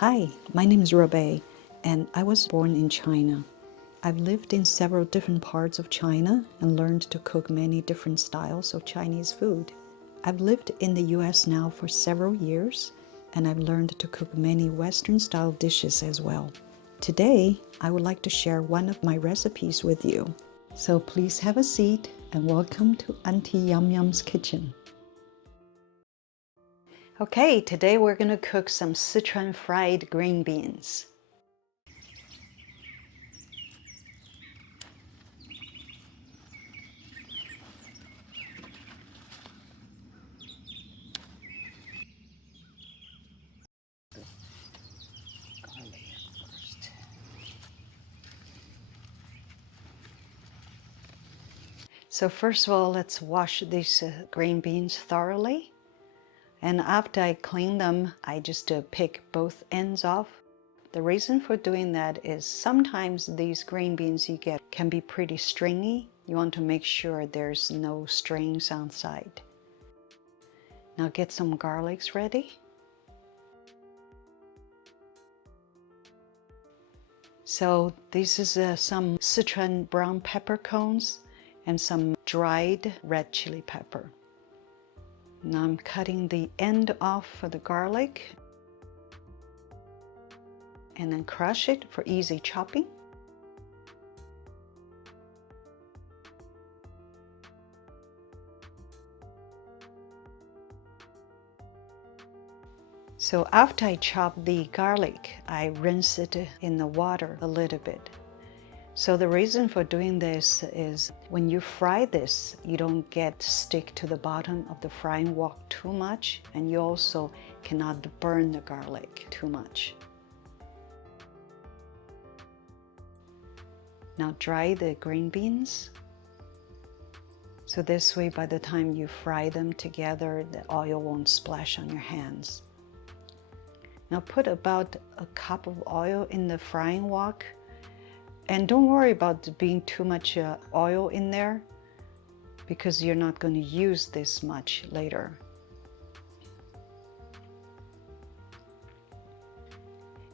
Hi, my name is Robe, and I was born in China. I've lived in several different parts of China and learned to cook many different styles of Chinese food. I've lived in the US now for several years, and I've learned to cook many Western-style dishes as well. Today, I would like to share one of my recipes with you. So please have a seat and welcome to Auntie Yum Yum's kitchen. Okay, today we're going to cook some Szechuan fried green beans. So first of all, let's wash these green beans thoroughly. And after I clean them, I just pick both ends off. The reason for doing that is sometimes these green beans you get can be pretty stringy. You want to make sure there's no strings on side. Now get some garlics ready. So this is some Szechuan brown peppercorns and some dried red chili pepper. Now I'm cutting the end off for the garlic and then crush it for easy chopping. So after I chop the garlic, I rinse it in the water a little bit. So the reason for doing this is when you fry this, you don't get stick to the bottom of the frying wok too much, and you also cannot burn the garlic too much. Now dry the green beans. So this way, by the time you fry them together, the oil won't splash on your hands. Now put about a cup of oil in the frying wok. And don't worry about being too much oil in there because you're not going to use this much later.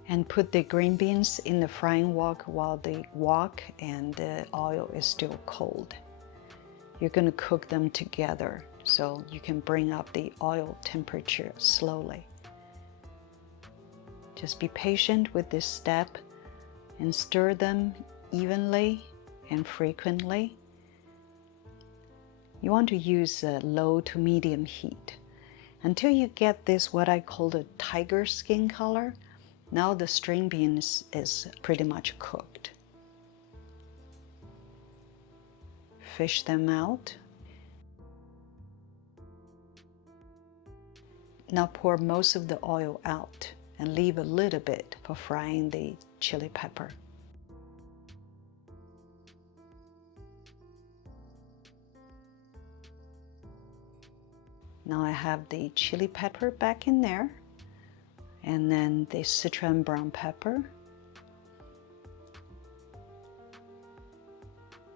And put the green beans in the frying wok while the wok and the oil is still cold. You're going to cook them together so you can bring up the oil temperature slowly. Just be patient with this step and stir them evenly and frequently. You want to use a low to medium heat until you get this what I call the tiger skin color. Now the string beans is pretty much cooked. Fish them out. Now pour most of the oil out and leave a little bit for frying the chili pepper. Now I have the chili pepper back in there, and then the Szechuan brown pepper.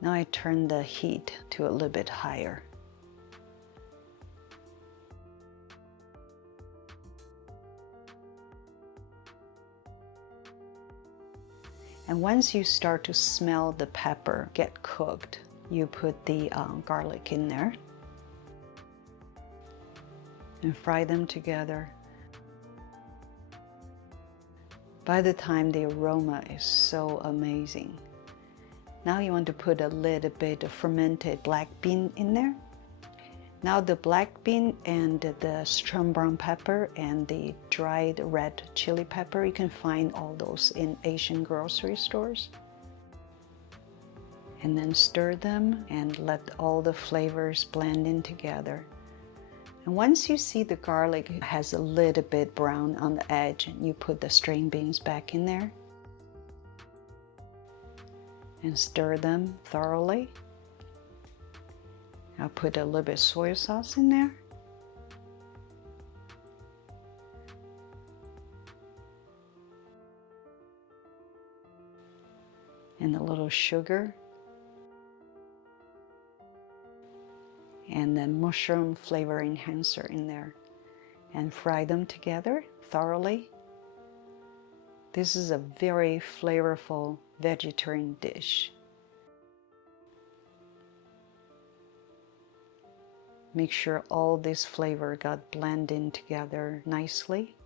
Now I turn the heat to a little bit higher. And once you start to smell the pepper get cooked, you put the garlic in there and fry them together. By the time the aroma is so amazing. Now you want to put a little bit of fermented black bean in there. Now the black bean and the Szechuan brown pepper and the dried red chili pepper, you can find all those in Asian grocery stores. And then stir them and let all the flavors blend in together. And once you see the garlic has a little bit brown on the edge, you put the string beans back in there and stir them thoroughly. I'll put a little bit of soy sauce in there. And a little sugar. And then mushroom flavor enhancer in there. And fry them together thoroughly. This is a very flavorful vegetarian dish. Make sure all this flavor got blended in together nicely.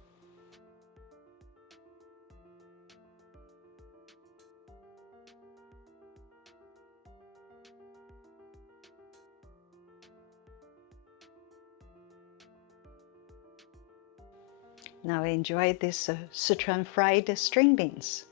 Now enjoy this Szechuan fried string beans.